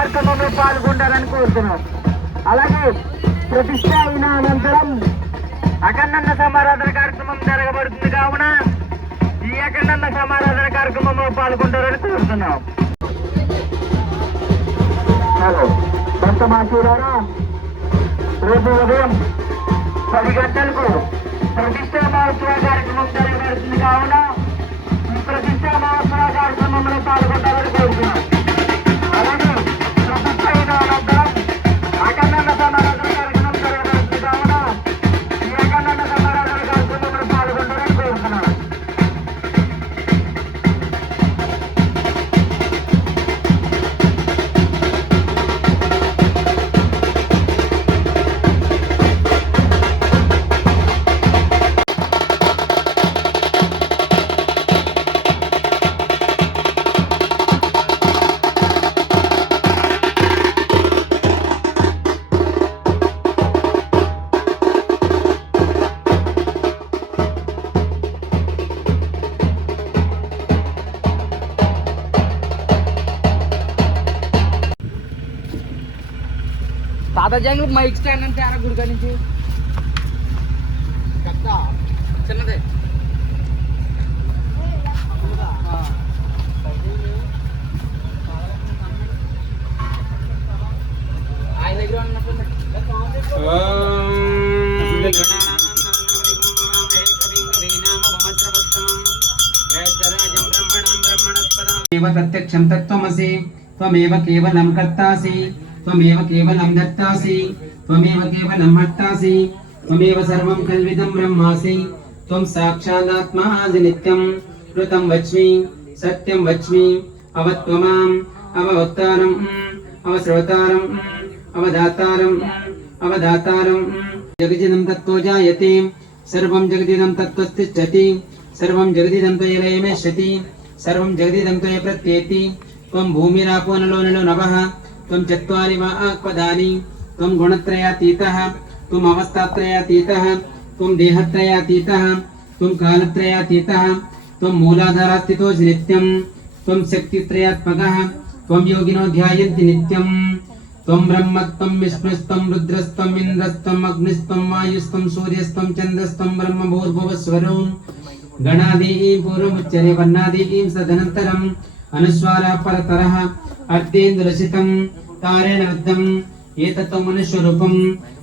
కార్యక్రమంలో పాల్గొంటారని కోరుతున్నాం. అలాగే ప్రతిష్ట అయిన అనంతరం అఖండన్న సమారాధన కార్యక్రమం జరగబడుతుంది కావున ఈ అఖండన్న సమారాధన కార్యక్రమంలో పాల్గొంటారని కోరుతున్నాం. భక్తమాసీరారా, రేపు ఉదయం 10 గంటలకు ప్రతిష్టా మహోత్సవ కార్యక్రమం జరగబడుతుంది కావున ఈ ప్రతిష్టా మహోత్సవ కార్యక్రమంలో పాల్గొంటారని కోరుతున్నాం. అలాగే ప్రతిష్ట అయిన అనంతరం అఖండన్న సమారాధన కార్యక్రమం జరగబడుతుంది కావున ఈ అఖండన్న సమారాధన కార్యక్రమంలో పాల్గొంటారని కోరుతున్నాం. తాత జంగ్ మైక్ స్టాండ్ అంటే ఆడ గుడిక నుంచి చిన్నదే ఆయన దగ్గర ఉన్నప్పుడు ప్రత్యక్షం తత్వమసి త్వమేవ కేవలం కర్తాసి త్వమేవ కేవలం దత్తాసి త్వమేవ కేవలం హర్తాసి త్వమేవ సర్వం కల్విదం బ్రహ్మాసి త్వం సాక్షాదాత్మాసి నిత్యం కృతం వచ్మి సత్యం వచ్మి అవత్వమాం అవవక్తారం అవశ్రవతారం అవదాతారం అవదాతారం జగదిదం తత్తో జాయతే సర్వం జగదిదం తత్వస్థిచ్చతి సర్వం జగదిదం త్వయలయమేష్యతి సర్వం జగదిదం త్వయ ప్రత్యేతి త్వం భూమిరాపో నలో నలో నభః త్వం చత్వారి వాక్పదాని త్వం గుణత్రయాతీతః త్వం అవస్థాత్రయాతీతః త్వం దేహత్రయాతీతః త్వం కాలత్రయాతీతః త్వం మూలాధారాస్థితోసి నిత్యం త్వం శక్తిత్రయాత్మకః త్వం యోగినో ధ్యాయంతి నిత్యం త్వం బ్రహ్మత్వం విష్ణుస్త్వం రుద్రస్త్వం ఇంద్రస్త్వం అగ్నిస్త్వం వాయుస్త్వం సూర్యస్త్వం చంద్రస్త్వం బ్రహ్మ భూర్భువస్వరో గణాదీం పూర్వముచ్యతే వర్ణాదీం సదనంతరం అనుస్వారా పరతరః అర్ధేంద్రసితం తారేణ వృద్ధం ఏతత్వం మనుష్యరూపం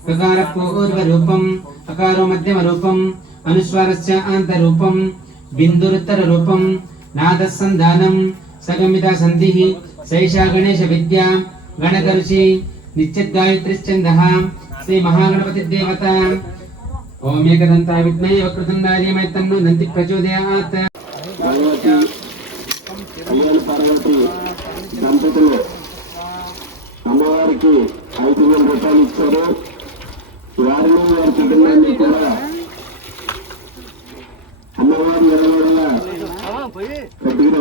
కకార పూర్వరూపం అకారో మధ్యమరూపం అనుస్వారస్య ఆంతరూపం బిందురుత్తరరూపం నాదస్సంధానం సగమిత సంధిః సైషా గణేశ విద్యా గణకరుషి నిత్యగాయత్రిశ్చందః శ్రీ మహాగణపతి దేవత ఓం ఏకదంతాయ విద్మహే వక్రతుండాయ ధీమహి తన్నో దంతిః ప్రచోదయాత్. పార్వతి దంపతులు అమ్మవారికి 5,000 రూపాయలు ఇచ్చారు. వారిని వారి కుటుంబాన్ని కూడా అమ్మవారి నిలబడగా కట్టిన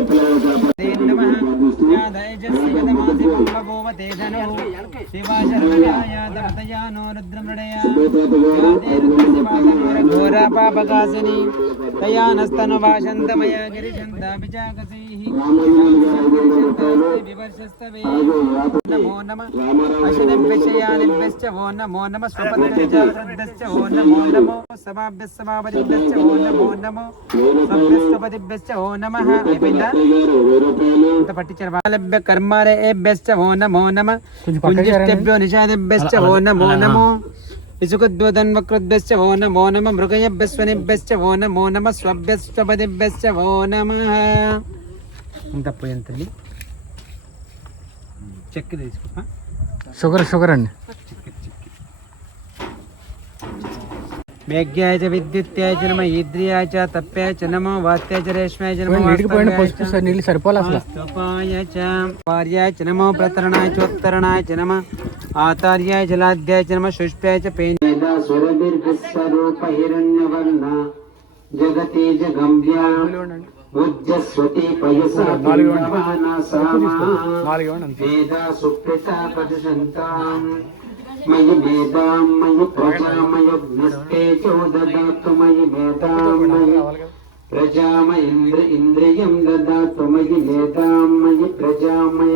ఘోరాపాపకాశిని తయానస్తను భాషంతమయా నమో నమ అశునిభ్యశయానిభ్యశ్చ ఓ నమో నమ స్వపతిభ్యశ్చ ఓ నమో నమో సమాభ్యః సమాపతిభ్యశ్చ ఓ నమో నమో స్వపతిభ్యశ్చ ఓ నమః. అయిపోయిందా? ఇంత పట్టించారు. బాలభ్య కర్మారేభ్యశ్చ ఓ నమో నమ కుంజిష్టభ్యో నిషాదిభ్యశ్చ ఓ నమో నమో విసుకద్వదన్వక్రుద్భ్యశ్చ ఓ నమో నమ మృగయభ్యస్వనిభ్యశ్చ ఓ నమో నమ స్వభ్యస్వపతిభ్యశ్చ ఓ నమః. ఇంత పోయింది. చెక్ తీసుకో. షుగర్ అండి. మేఘ్యాయ చ విద్యుత్యాయ చ నమ ఈద్రియాయ చ తప్యాయ చ నమో వాత్యాయ చ రేష్మాయ చ నమో నీళ్ళు సరిపోలే అసలు. స్తపాయ చ వార్యాయ చ నమో ప్రతరణాయ చ ఉత్తరణాయ చ నమ ఆతార్యాయ చ లాద్యాయ చ నమ శుష్ప్యాయ చ పేన స్వరదీర్ఘస్వరూప హిరణ్యవర్ణ జగతి జగంభ్యా ఉజ్జస్వతి పయసా వేదా సుప్రీత పఠంతాం మయి వేదాం మయి ప్రజామయజ్ఞస్తేజో దదాతు మయి వేదాం మయి ప్రజామయ ఇంద్రియం దదాతు మయి వేదాం మయి ప్రజామయ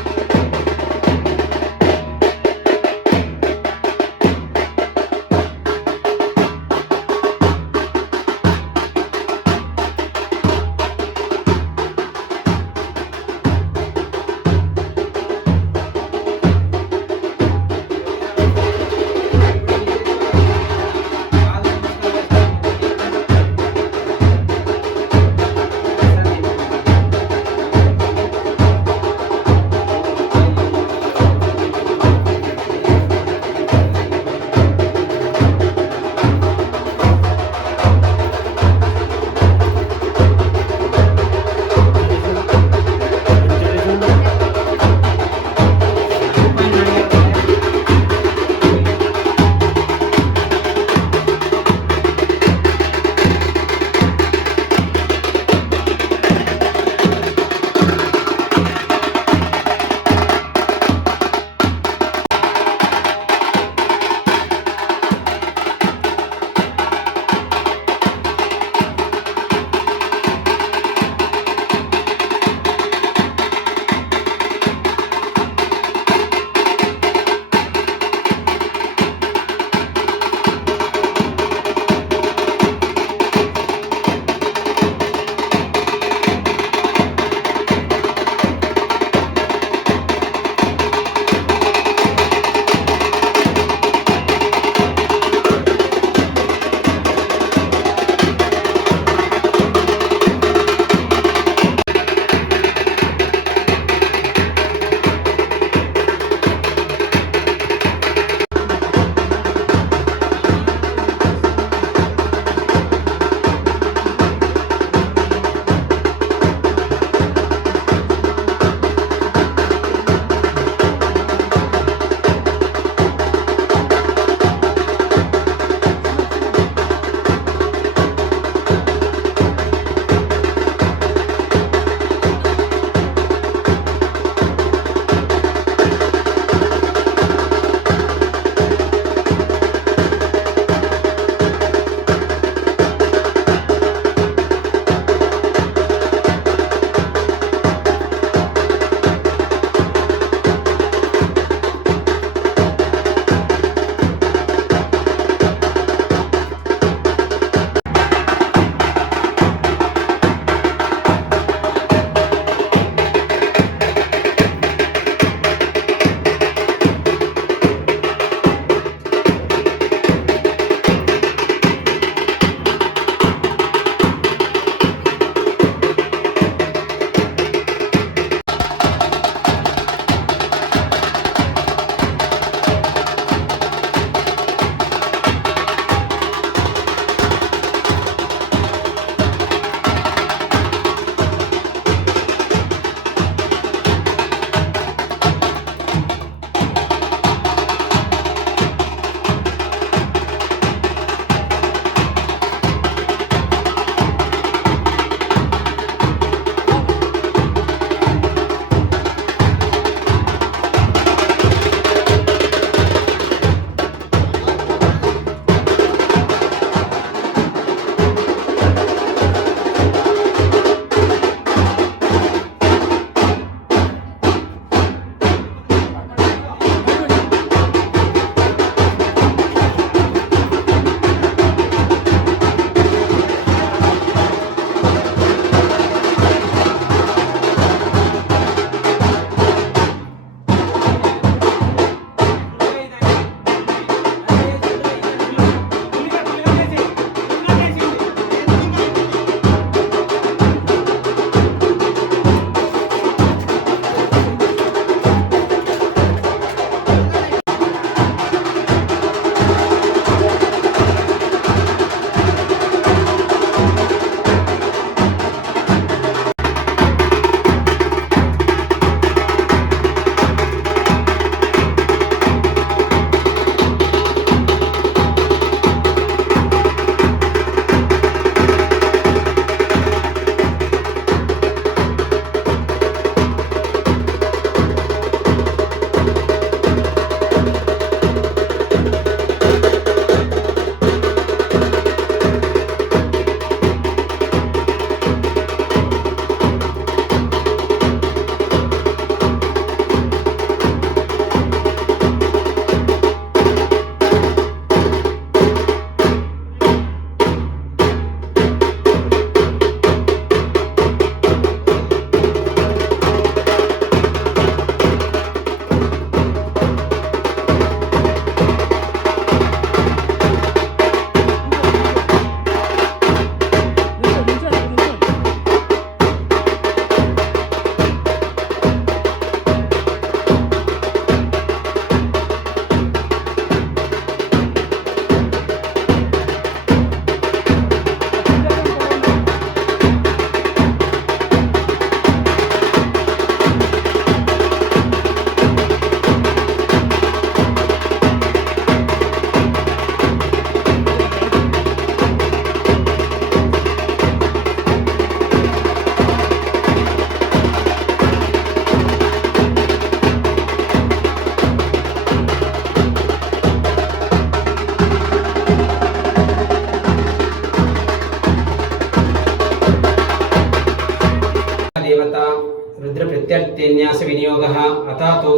सन्यास विनियोगः अथातो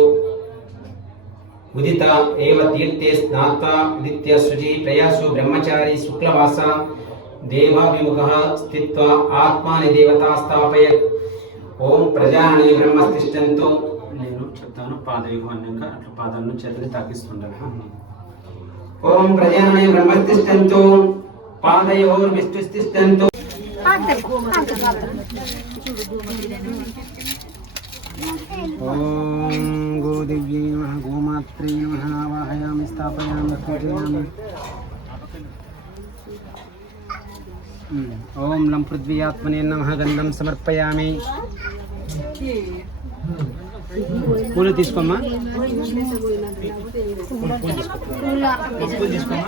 उदित एव तीर्थे स्नात्वा उदित्य शुचि प्रयासो ब्रह्मचारी शुक्लवास देवाभिमुखः स्थित्वा आत्मानि देवता स्थापयत् ओम प्रजाने ब्रह्मस्तिष्ठन्तु నేను చెప్తాను పాదయోగం అన్నాక అట్లా పాదాలను చేతులు తాకిస్తుండాలి ఓం ప్రజానే బ్రహ్మస్తిష్ఠन्तు పాదయోర్విష్టిష్ఠन्तు ఓం గోదేవ్యై నమః గోమాత్రే నమః ఆవాహయామి స్థాపయామి పూజయామి ఓం లం పృథ్వీయాత్మనే నమః గంధం సమర్పయామి పూలు తీసుకోమ్మా పూలు తీసుకోమ్మా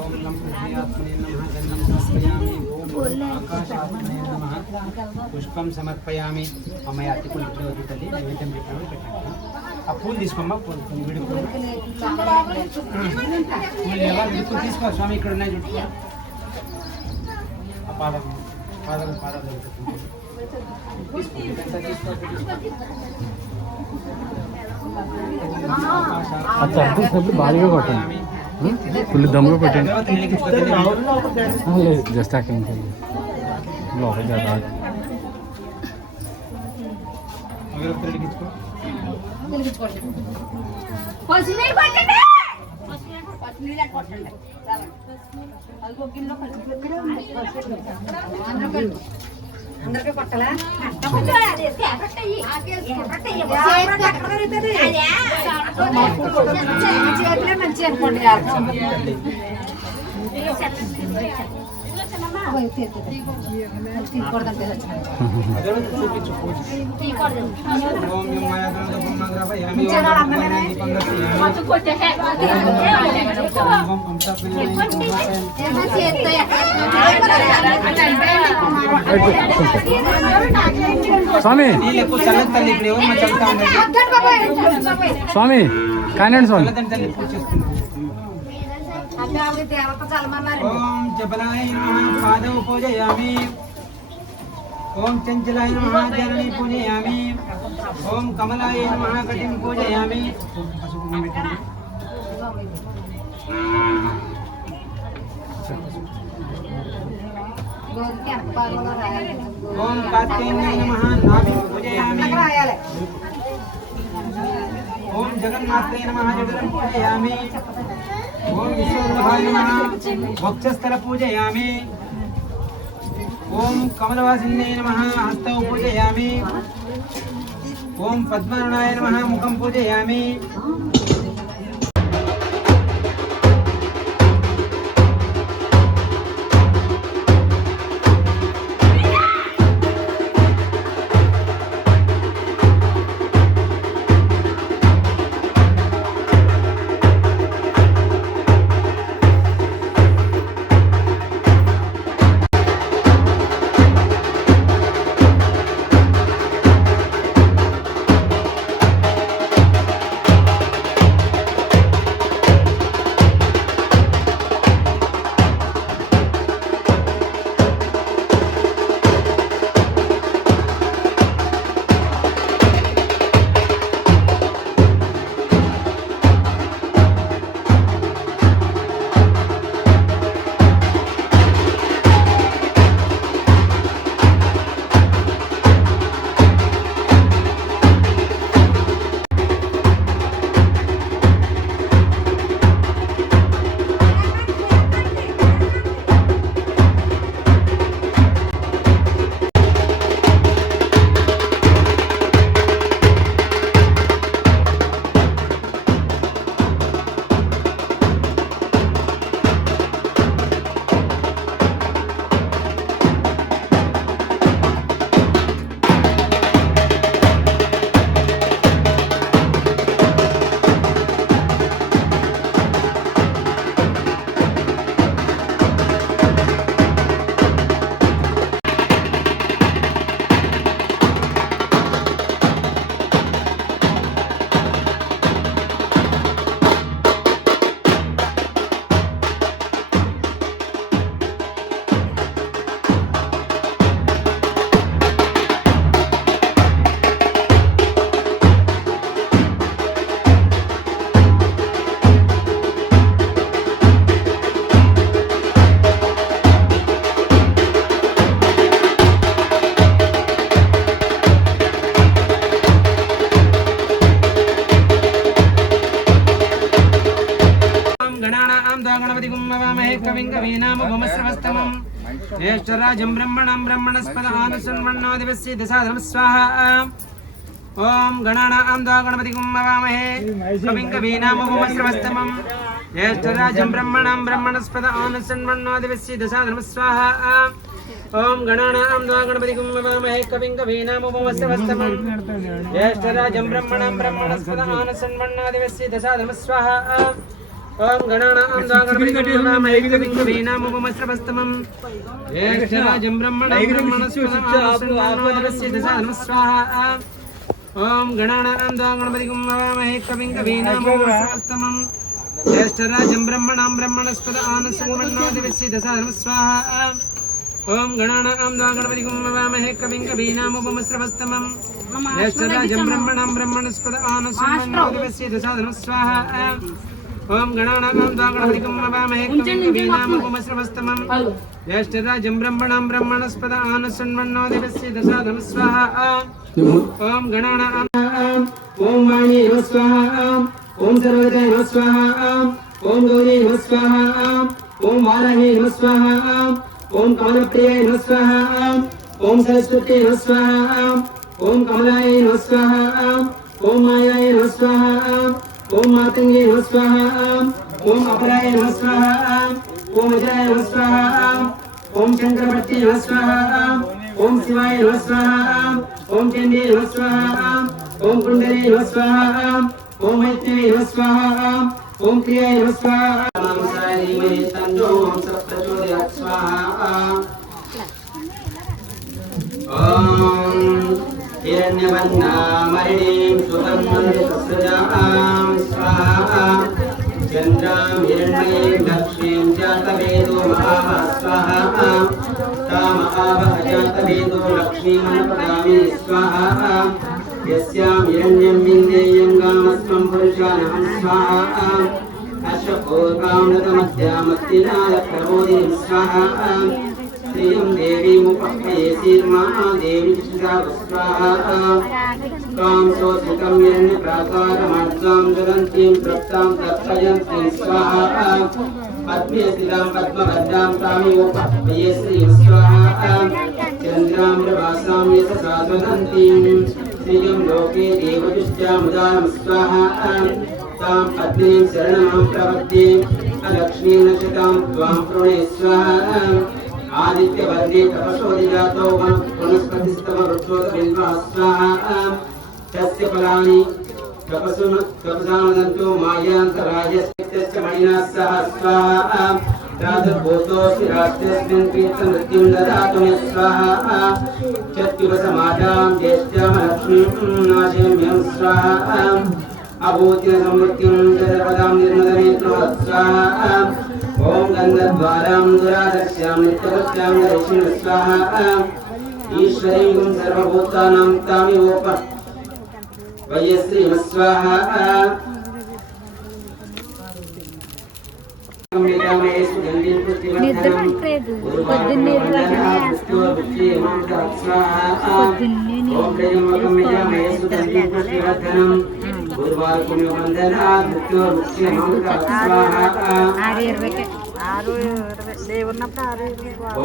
ఓం లం పృథ్వీయాత్మనే నమః గంధం సమర్పయామి ఓం ఆకాశాత్మనే నమః పుష్పం సమర్పయామి అమ్మయ్య అతికులు తల్లి నైవేద్యం పెట్టాము పెట్టాము ఆ పూలు తీసుకోమ్మా పూలు విడి పూలు ఎలా విడుపులు తీసుకో స్వామి ఇక్కడ ఉన్నాయి చూడు ఆ పాదం పాదం పాదం భారీగా కొట్టండి ఫుల్ దమ్ముగా పెట్టండి లేదు జస్ట్ అక్కడ లోపల అందరికీ కొట్టాలా చేతులే మంచి అనుకోండి స్వామి స్వామి కానండి స్వామి ఓం జబలాయ నమః పాదం పూజయామి ఓం చంచలాయ నమః జనని పూజయామి ఓం కమలాయ నమః కటిం పూజయామి ఓం కార్తీకాయ నమః నాభి పూజయామి ఓం జగన్మాత్రే నమః జగరం పూజయామి ఓం విశ్వవల్లభాయ నమః వక్షస్థల పూజయామి ఓం కమలవాసిన్యే నమః హస్తౌ పూజయామి ఓం పద్మనాయ నమః ముఖం పూజయామి ज्येष्ठराजं ब्रह्मणां ब्रह्मणस्पद आनशन्वन्नोदिवस्य दशाधर्म स्वाहा ओम गणानां द्वा गणपतिं नमामहे कविं कवीनामुपमश्रवस्तमं ज्येष्ठराजं ब्रह्मणां ब्रह्मणस्पद आनशन्वन्नोदिवस्य दशाधर्म स्वाहा ओम गणानां द्वा गणपतिं नमामहे कविं कवीनामुपमश्रवस्तमं ज्येष्ठराजं ब्रह्मणां ब्रह्मणस्पद आनशन्वन्नोदिवस्य दशाधर्म स्वाहा ओम गणानां द्वा गणपतिं नमामहे कविं कवीनामुपमश्रवस्तमं ज्येष्ठराजं ब्रह्मणां ब्रह्मणस्पद आनशन्वन्नोदिवस्य दशाधर्म स्वाहा ओम गणानां द्वा गणपतिं नमामहे कविं कवीनामुपमश्रवस्तमं ज्येष्ठराजं ब्रह्मणां ब्रह्मणस्पद आनशन्वन्नोदिवस्य दशाधर्म स्वाहा ओम गणानां द्वा गणपतिं नमामहे कविं कवीनामुपमश्रवस्तमं ज्येष्ठराजं ब्रह्मणां ब्रह्मणस्पद आनशन्वन्नोदिवस्य दशाधर्म स्वाहा ओम गणानां द्वा गणपतिं नमामहे कविं कवीनामुपमश्रवस्तमं ज्येष्ठराजं ब्रह्मणां ब्रह्मणस्पद आनशन्वन्नोदिवस्य दशाधर्म स्वाहा ओम गणानां ओम वाणी नमः स्वाहा ओम सर्वगताय नमः स्वाहा ओम गौरी नमः स्वाहा ओम वाराही नमः स्वाहा ओम कमलप्रियाय नमः स्वाहा ओम सरस्वती नमः स्वाहा ओम कमलाय नमः स्वाहा ओम मायाय नमः स्वाहा ओम मातंगी नमः स्वाहा ओम अपराय नमः स्वाहा ओम अजयाय नमः स्वाहा ओम चंद्रवर्ती नमः स्वाहा ओम शिवाय नमः स्वाहा ओम चंडी नमः स्वाहा ओम कुंडली नमः स्वाहा ओम मैत्री नमः स्वाहा ओम प्रियाय नमः स्वाहा ओम साईमहि तन्नो ओम सप्रचोदयात् स्वाहा ओम हिरण्यवर्णामणिं सुवर्णसृजां स्वाहा चन्द्रां हिरण्मयीं लक्ष्मीं जातवेदो महाः स्वाहा तामहाव अजातवेदो लक्ष्मीमनुपदामि स्वाहा यस्यां हिरण्यं विन्देयं गामस्त्वं पुरुषानहं स्वाहा अश्वपूर्वामृतमध्यामस्तिनालप्रबोधिनीं स्वाहा श्रियं देवीमुपह्येसीर्मा देवी स्वाहा त्वां सोऽसितं हिरण्यप्राकारमर्चां ज्वलन्तीं तृप्तां तर्पयन्तीं स्वाहा पद्मेशिलां पद्मभद्रां तामिमुपह्येसीं स्वाहा चन्द्रां प्रभासां यशसा ज्वलन्तीं श्रियं लोके देवदुष्टामुदां स्वाहा तां पद्मीं शरणमां प्रपद्ये अलक्ष्मीं नशतां त्वां प्रणये स्वाहा आदित्यवर्गे तपसोदिजातो वनस्पतिस्तव वृक्षोदबिल्वः स्वाहा तस्य फलानि तपसानदन्तो मायान्तरायस्य मणिना सह स्वाहा राजभूतोऽसि राष्ट्रस्मिन् प्रीतमृत्युं ददातु मे स्वाहा चत्युपसमाजां ज्येष्ठां लक्ष्मीं नाशयम्यं स्वाहा अभूत्य समृत्युं जगपदां निर्मदनेत्रो स्वाहा ओम गंधद्वारां दुरादर्श्यां नित्यवत्यां दर्शिन स्वाहा ईश्वरीं सर्वभूतानां तामिवोप वयश्री स्वाहा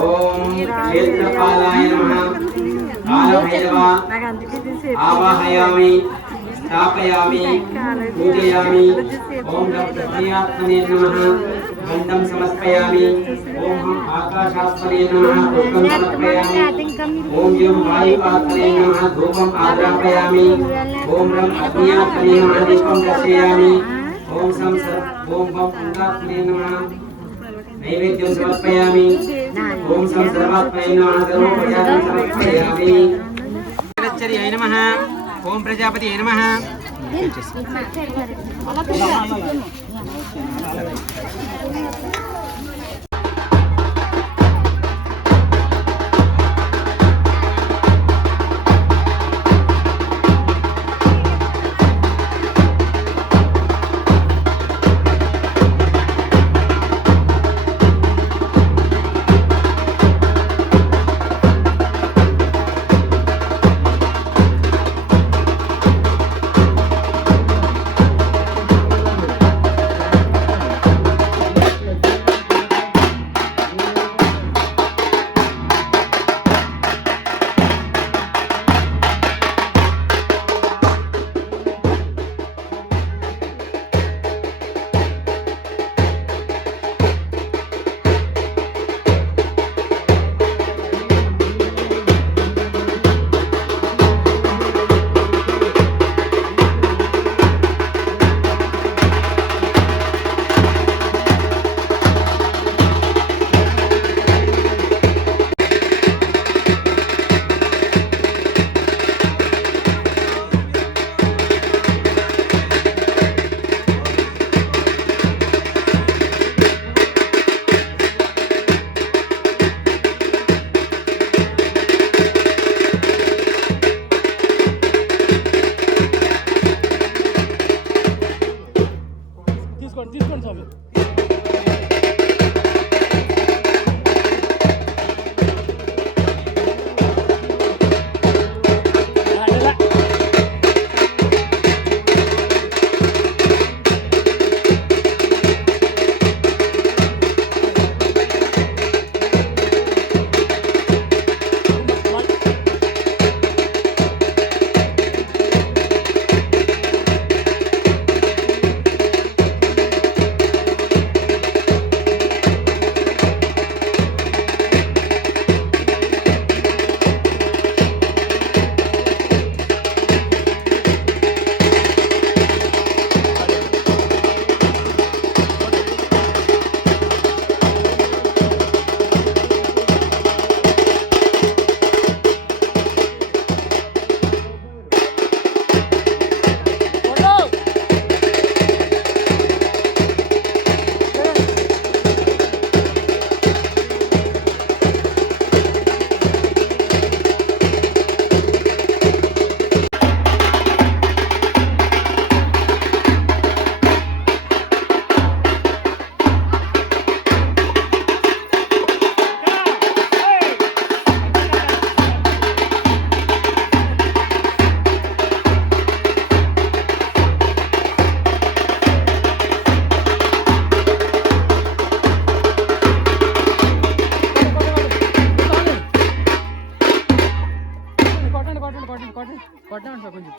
ओम क्षेत्रपालाय नमः कालभैरवा आवाहयामि स्थापयामि पूजयामि ओम दक्षिणात्मने नमः गन्धं समर्पयामि ओम आकाशात्मने नमः पुष्पं समर्पयामि ओम यं वायुपात्मने नमः धूपम् आग्रापयामि ओम रं अग्न्यात्मने नमः दीपं दर्शयामि ओम सं ओम वं अंगात्मने नमः नैवेद्यं समर्पयामि ओम सं सर्वात्मने नमः सर्वोपचारं समर्पयामि प्रचर्याय नमः ओम प्रजापति नमः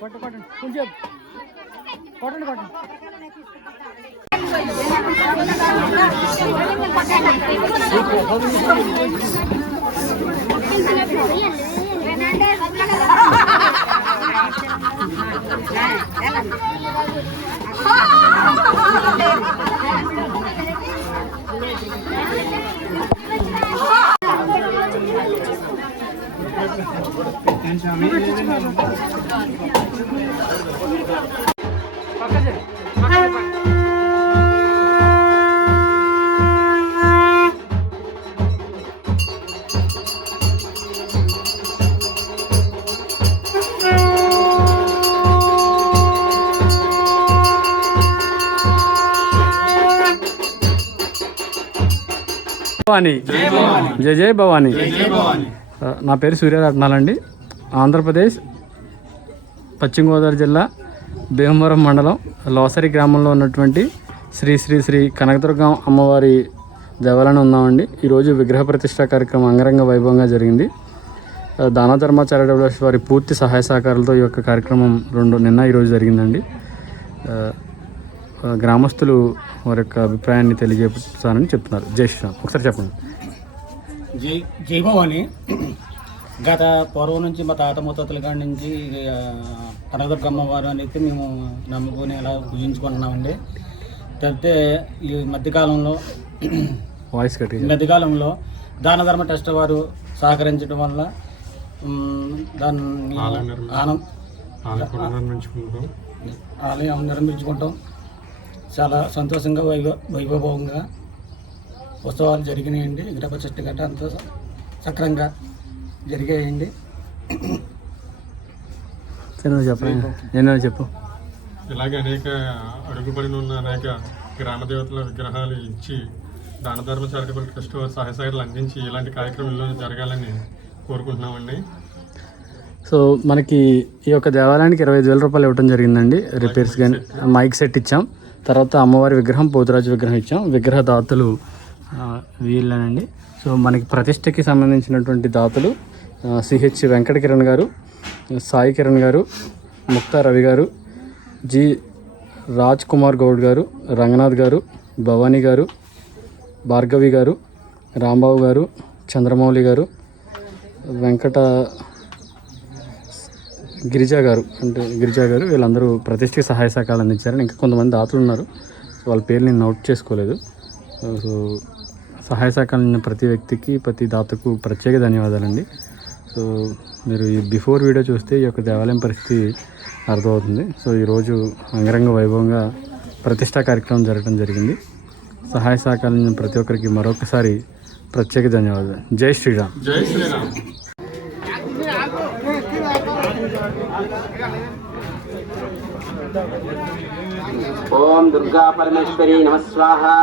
కొట్టండి కొంచెం కొట్టండి భవాని జై జై భవాని. నా పేరు సూర్యరత్నాలండి. ఆంధ్రప్రదేశ్ పశ్చిమ గోదావరి జిల్లా భీమవరం మండలం లోసరి గ్రామంలో ఉన్నటువంటి శ్రీ శ్రీ శ్రీ కనకదుర్గం అమ్మవారి దేవాలయం ఉన్నామండి. ఈరోజు విగ్రహ ప్రతిష్ఠా కార్యక్రమం అంగరంగ వైభవంగా జరిగింది. దాన ధర్మ చారిటబుల్ వారి పూర్తి సహాయ సహకారాలతో ఈ యొక్క కార్యక్రమం నిన్న ఈరోజు జరిగిందండి. గ్రామస్తులు వారి యొక్క అభిప్రాయాన్ని తెలియజేస్తారని చెప్తున్నారు. జై శ్రీరామ్. ఒకసారి చెప్పండి. జై భవాని. గత పూర్వం నుంచి మా తాత ముత్తాతల కాడి నుంచి కనకదుర్గమ్మ వారు అనేది మేము నమ్ముకొని అలా పూజించుకుంటున్నామండి. అయితే ఈ మధ్యకాలంలో దాన ధర్మ ట్రస్ట్ వారు సహకరించడం వల్ల దాన్ని ఆలయం నిర్మించుకుంటాం. చాలా సంతోషంగా వైభవంగా ఉత్సవాలు జరిగినాయండి. విగ్రహ ప్రతిష్ఠ గట్ట అంతా సక్రంగా జరిగాయండి. చెప్పు. ఇలాగే అనేక అడుగుపడిన ఉన్న అనేక గ్రామ దేవతల విగ్రహాలు ఇచ్చి దాన ధర్మ చారిటబుల్ ట్రస్ట్ సహాయ సహకారాలు అందించి ఇలాంటి కార్యక్రమాలు జరగాలని కోరుకుంటున్నామండి. సో మనకి ఈ యొక్క దేవాలయానికి 25,000 రూపాయలు ఇవ్వడం జరిగిందండి. రిపేర్స్ కానీ మైక్ సెట్ ఇచ్చాం. తర్వాత అమ్మవారి విగ్రహం, పోతురాజు విగ్రహం ఇచ్చాం. విగ్రహ దాతలు వీళ్ళనండి. సో మనకి ప్రతిష్టకి సంబంధించినటువంటి దాతలు సిహెచ్ వెంకట కిరణ్ గారు, సాయి కిరణ్ గారు, ముక్తా రవి గారు, జి రాజ్ కుమార్ గౌడ్ గారు, రంగనాథ్ గారు, భవానీ గారు, భార్గవి గారు, రాంబాబు గారు, చంద్రమౌళి గారు, వెంకట గిరిజా గారు వీళ్ళందరూ ప్రతిష్టకి సహాయ సహకారాలు అందించారని. ఇంకా కొంతమంది దాతలు ఉన్నారు. వాళ్ళ పేర్లు నేను నోట్ చేసుకోలేదు. సో సహాయ సహకారం ప్రతి వ్యక్తికి, ప్రతి దాతకు ప్రత్యేక ధన్యవాదాలండి. సో మీరు ఈ బిఫోర్ వీడియో చూస్తే ఈ యొక్క దేవాలయం పరిస్థితి అర్థమవుతుంది. సో ఈరోజు అంగరంగ వైభవంగా ప్రతిష్టా కార్యక్రమం జరగడం జరిగింది. సహాయ సహకారం ప్రతి ఒక్కరికి మరొకసారి ప్రత్యేక ధన్యవాదాలు. జై శ్రీరామ్. జై శ్రీరామ్. ఓం దుర్గా పరమేశ్వరి నమః స్వాహా.